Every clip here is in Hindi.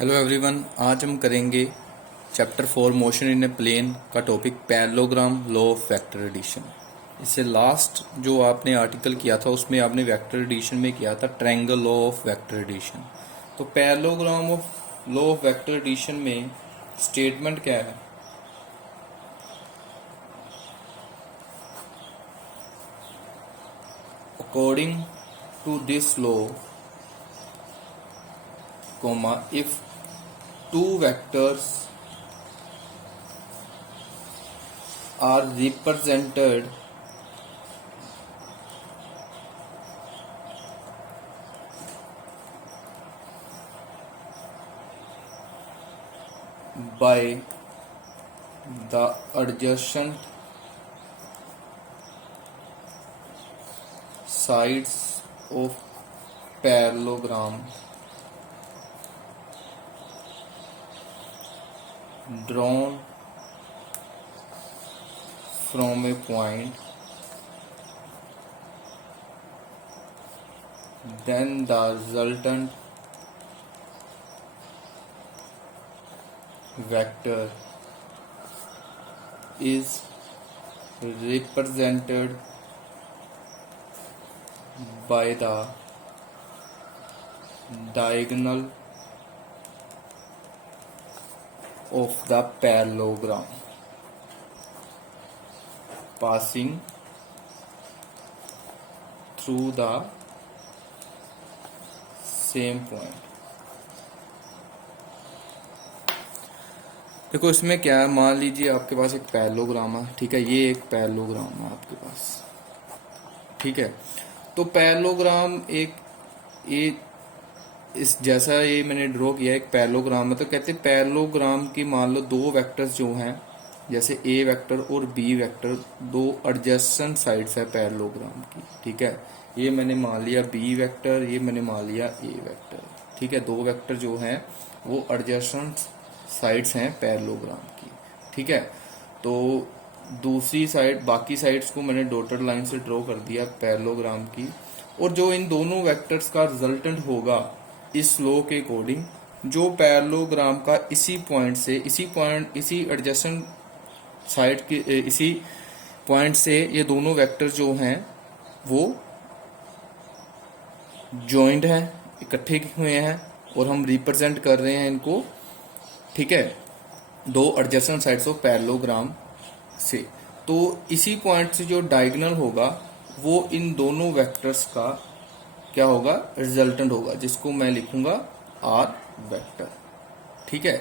हेलो एवरीवन, आज हम करेंगे chapter 4 motion in a plane का topic parallelogram law of vector addition. इससे लास्ट जो आपने आर्टिकल किया था उसमें आपने वेक्टर एडिशन में किया था triangle law of vector addition. तो parallelogram of law of vector addition में स्टेटमेंट क्या है? According to this law, if two vectors are represented by the adjacent sides of parallelogram drawn from a point, then the resultant vector is represented by the diagonal of the parallelogram passing through the same point। देखो इसमें क्या है, मान लीजिए आपके पास एक पैरेललोग्राम है, ठीक है, ये एक पैरेललोग्राम है आपके पास, ठीक है। तो पैरेललोग्राम एक ये इस जैसा ये मैंने ड्रॉ किया एक पैरेललोग्राम है। तो कहते हैं पैरेललोग्राम की मान लो दो वेक्टर्स जो हैं, जैसे ए वेक्टर और बी वेक्टर, दो एडजेसेंट साइड्स है पैरेललोग्राम की, ठीक है। ये मैंने मान लिया बी वेक्टर, ये मैंने मान लिया ए वेक्टर, ठीक है। दो वेक्टर जो हैं वो एडजेसेंट साइड्स हैं पैरेललोग्राम की, ठीक है। तो दूसरी साइड, बाकी साइड्स को मैंने डॉटेड लाइन से ड्रॉ कर दिया पैरेललोग्राम की। और जो इन दोनों वेक्टर्स का रिजल्टेंट होगा इस लॉ के अकॉर्डिंग, जो पैरेललोग्राम का इसी एडजेसेंट साइड के इसी पॉइंट से ये दोनों वेक्टर जो हैं वो जॉइंट हैं, इकट्ठे हुए हैं और हम रिप्रेजेंट कर रहे हैं इनको, ठीक है, दो एडजेसेंट साइड्स ऑफ पैरेललोग्राम से। तो इसी पॉइंट से जो डायगोनल होगा वो इन दोनों वेक्टर्स का क्या होगा, रिजल्टेंट होगा, जिसको मैं लिखूंगा आर वेक्टर, ठीक है।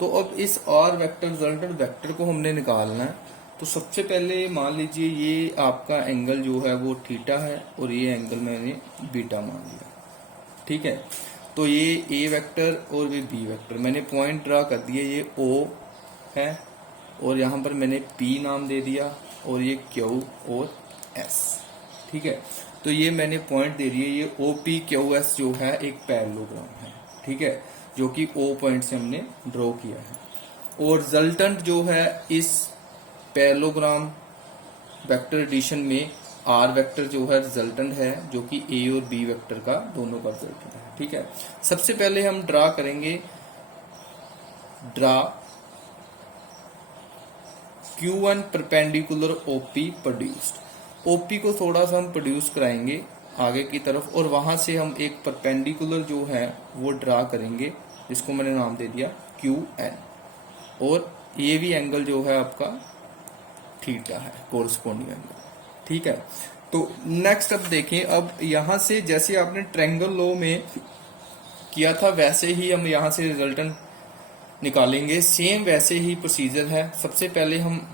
तो अब इस आर वेक्टर रिजल्टेंट वेक्टर को हमने निकालना है। तो सबसे पहले मान लीजिए ये आपका एंगल जो है वो थीटा है और ये एंगल मैंने बीटा मान लिया, ठीक है। तो ये ए वेक्टर और ये बी वेक्टर मैंने पॉइंट ड्रा कर दिए, ये ओ है और यहाँ पर मैंने पी नाम दे दिया और ये क्यू और एस, ठीक है। तो ये मैंने पॉइंट दे दिए, ये ओ पी क्यू एस जो है एक पैरेललोग्राम है, ठीक है, जो कि ओ पॉइंट से हमने ड्रॉ किया है। और रिजल्टेंट जो है इस पैरेललोग्राम वेक्टर एडिशन में आर वेक्टर जो है रिजल्टेंट है, जो कि ए और बी वेक्टर का दोनों का रिजल्टेंट है, ठीक है। सबसे पहले हम ड्रा करेंगे, draw Q1 perpendicular OP produced. OP को थोड़ा सा हम प्रोड्यूस कराएंगे आगे की तरफ और वहां से हम एक परपेंडिकुलर जो है वो ड्रा करेंगे, जिसको मैंने नाम दे दिया QN। और ये भी एंगल जो है आपका थीटा है, कोरस्पोंडिंग एंगल, ठीक है। तो नेक्स्ट अब देखें, अब यहां से जैसे आपने ट्रायंगल लॉ में किया था वैसे ही हम यहां से रिजल्टेंट निकालेंगे, सेम वैसे ही प्रोसीजर है। सबसे पहले हम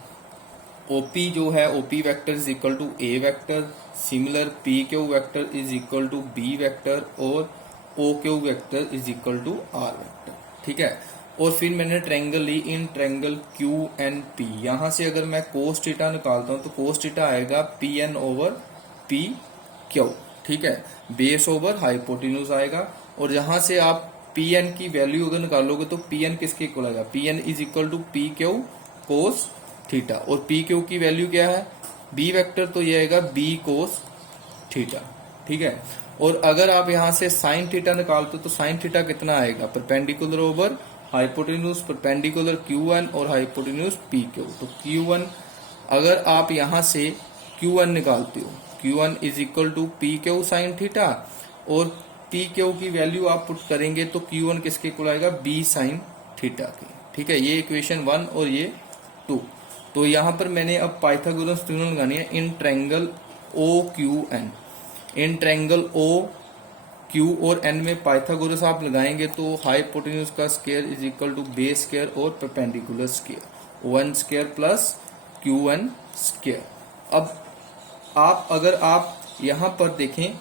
ओपी जो है, OP vector is equal to A vector, similar P Q vector is equal to B vector और O Q vector is equal to R vector, ठीक है। और फिर मैंने ट्रायंगल ली, in triangle Q N P, यहां से अगर मैं कोस थीटा निकालता हूं तो कोस थीटा आएगा P N over P Q, ठीक है, बेस ओवर हाइपोटेन्यूज आएगा। और यहां से आप पी एन की वैल्यू अगर निकालोगे तो पी एन किसके इक्वल आएगा, P N is equal to P Q cos theta. और पी क्यू की वैल्यू क्या है, बी वेक्टर, तो ये आएगा बी कोस थीटा, ठीक है। और अगर आप यहां से साइन थीटा निकालते हो तो साइन थीटा कितना आएगा, perpendicular over hypotenuse, perpendicular Q1 और हाइपोटेन्यूज PQ। तो Q1 अगर आप यहां से Q1 निकालते हो, Q1 is equal to PQ sine theta, और PQ की वैल्यू आप पुट करेंगे तो Q1 किसके इक्वल आएगा, B साइन थीटा की। ठीक है, ये इक्वेशन 1 और ये 2। तो यहां पर मैंने अब पाइथागोरस थ्योरम लगानी है in triangle OQN। In triangle OQ और N में पाइथागोरस आप लगाएंगे तो हाइपोटेन्यूज का square is equal to base square और perpendicular square, ON square plus QN square. अब अगर आप यहां पर देखें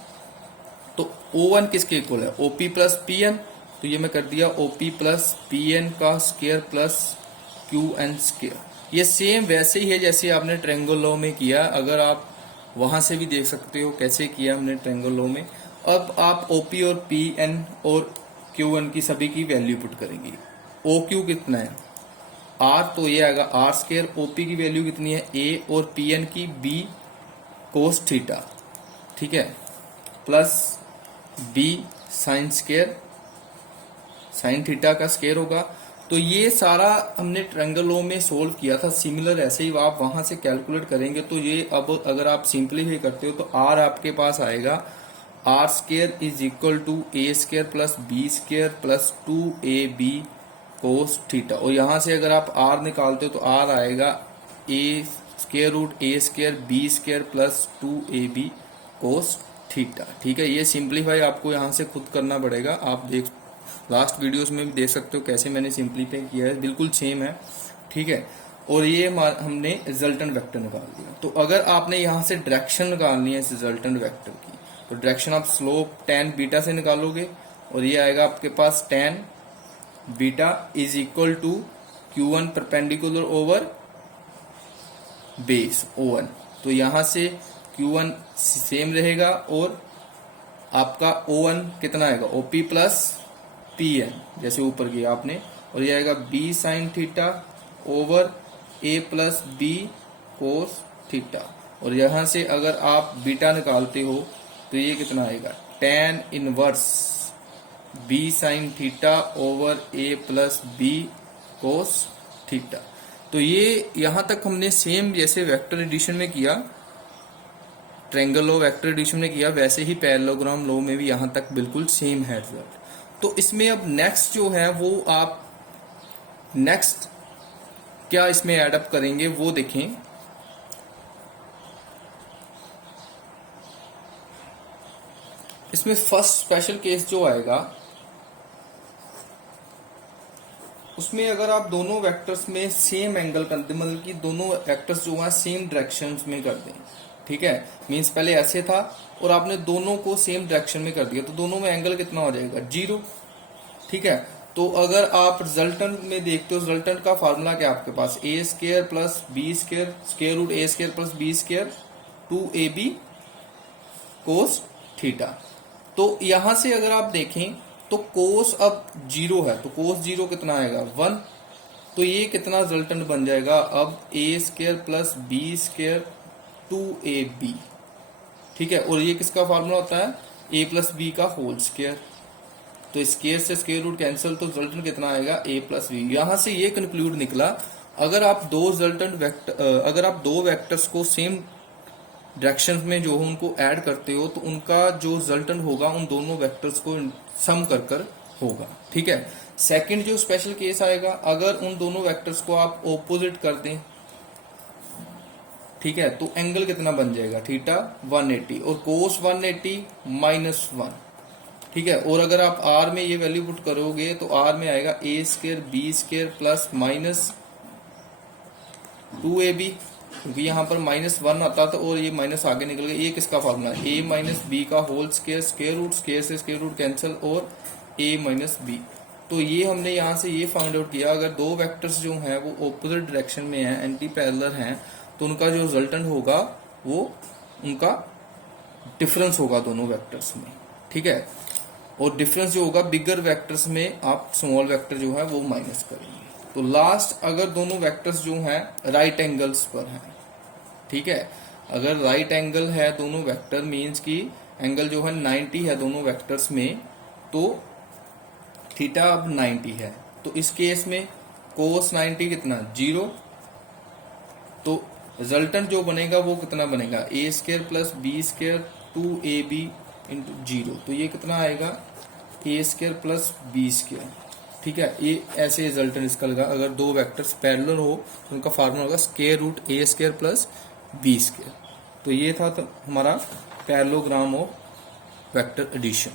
तो O1 किसके इक्वल है, OP प्लस PN। तो ये मैं कर दिया OP प्लस PN का स्क्वायर प्लस QN स्क्वायर। ये सेम वैसे ही है जैसे आपने ट्रायंगल लॉ में किया, अगर आप वहां से भी देख सकते हो कैसे किया हमने ट्रायंगल लॉ में। अब आप OP और PN और QN की सभी की वैल्यू पुट करेंगे। OQ कितना है R, तो ये आएगा R स्क्वायर। OP की वैल्यू कितनी है A, और PN की B कोस थीटा, ठीक है, plus B sine square, sine theta का स्क्वायर होगा। तो ये सारा हमने ट्रायंगल लॉ में सोल्व किया था। सिमिलर ऐसे ही आप वहां से कैलकुलेट करेंगे तो ये अब अगर आप सिंपलीफाई करते हो तो R आपके पास आएगा R square is equal to A square plus B square plus 2AB cos theta. और यहां से अगर आप R निकालते हो तो R आएगा A square root A square B square plus 2AB cos theta. ठीक है, ये सिंपलीफाई आपको यहां से खुद करना पड़ेगा। आप देख लास्ट वीडियोस में भी देख सकते हो कैसे मैंने सिंपलीफाई किया है, बिल्कुल सेम है। ठीक है, और ये हमने रिजल्टेंट वेक्टर निकाल दिया। तो अगर आपने यहां से डायरेक्शन निकालनी है इस रिजल्टेंट वेक्टर की, तो डायरेक्शन आप स्लोप tan बीटा से निकालोगे, और ये आएगा आपके पास tan beta is equal to Q1 perpendicular over base O1। तो यहां से Q1 सेम रहेगा और आपका O1 कितना आएगा, OP प्लस PN जैसे ऊपर किया आपने, और ये आएगा B sine theta over A plus B cos theta. और यहां से अगर आप बीटा निकालते हो तो ये कितना आएगा, tan inverse B sine theta over A plus B cos theta. तो ये यहां तक हमने सेम जैसे वेक्टर एडिशन में किया, ट्रायंगल लॉ वेक्टर एडिशन में किया, वैसे ही पैरेललोग्राम लॉ में भी यहां तक बिल्कुल सेम है रिजल्ट। तो इसमें अब नेक्स्ट जो है वो आप नेक्स्ट क्या इसमें एडअप करेंगे वो देखें। इसमें फर्स्ट स्पेशल केस जो आएगा उसमें अगर आप दोनों वेक्टर्स में सेम एंगल कर दें, मतलब कि दोनों वेक्टर्स जो है सेम डायरेक्शंस में कर दें। ठीक है, मींस पहले ऐसे था और आपने दोनों को सेम डायरेक्शन में कर दिया, तो दोनों में एंगल कितना हो जाएगा, 0। ठीक है, तो अगर आप रिजल्टेंट में देखते हो, रिजल्टेंट का फार्मूला क्या आपके पास, A square plus B square square root A square plus B square 2AB cos theta. तो यहां से अगर आप देखें तो कोस अब 0 है, तो कोस 0 कितना आएगा, 1। तो ये कितना रिजल्टेंट बन जाएगा अब, A square plus B square 2AB। ठीक है, और ये किसका फार्मूला होता है, A प्लस B का होल स्क्वायर। तो स्क्वायर से स्क्वायर रूट कैंसिल, तो रिजल्टेंट कितना आएगा, A प्लस B। यहां से ये कंक्लूड निकला, अगर आप दो वेक्टर्स को सेम डायरेक्शन में जो हो उनको ऐड करते हो तो उनका जो रिजल्टेंट होगा उन दोनों वेक्टर्स को सम कर होगा। ठीक है, सेकंड जो स्पेशल केस आएगा, अगर उन दोनों वेक्टर्स को आप ऑपोजिट कर दें, ठीक है, तो एंगल कितना बन जाएगा, थीटा 180 और कोस 180 -1। ठीक है, और अगर आप R में ये वैल्यू पुट करोगे तो R में आएगा A square B square plus minus 2AB, क्योंकि यहाँ पर -1 आता था और ये माइनस आगे निकल गया। ये किसका फॉर्मूला है, A माइनस बी का whole square, square root, square से स्क्वायर रूट कैंसिल और A माइनस बी। तो ये हमने यहाँ से ये फाइंड आउट किया, अगर दो वेक्टर्स जो हैं वो ऑपोजिट डायरेक्शन में हैं, एंटी पैरेलल हैं, तो उनका जो रिजल्टेंट होगा वो उनका डिफरेंस होगा दोनों वेक्टर्स में। ठीक है, और डिफरेंस जो होगा बिगर वेक्टर्स में आप स्मॉल वेक्टर जो है वो माइनस करेंगे। तो लास्ट अगर दोनों वेक्टर्स जो हैं राइट एंगल्स पर हैं, ठीक है, अगर राइट एंगल है दोनों वेक्टर मीन्स की एंगल जो है 90 है दोनों वेक्टर्स में, तो थीटा अब 90 है। तो इस केस में कोस 90 कितना 0, तो रिजल्टेंट जो बनेगा वो कितना बनेगा A square plus B square 2ab into 0, तो ये कितना आएगा A square plus B square. ठीक है, ये ऐसे रिजल्टेंट इसका लगा। अगर दो वेक्टर्स पैरेलल हो तो उनका फार्मूला होगा स्क्वायर रूट ए स्क्वायर प्लस बी स्क्वायर। तो ये था हमारा पैरेललोग्राम ऑफ वेक्टर एडिशन।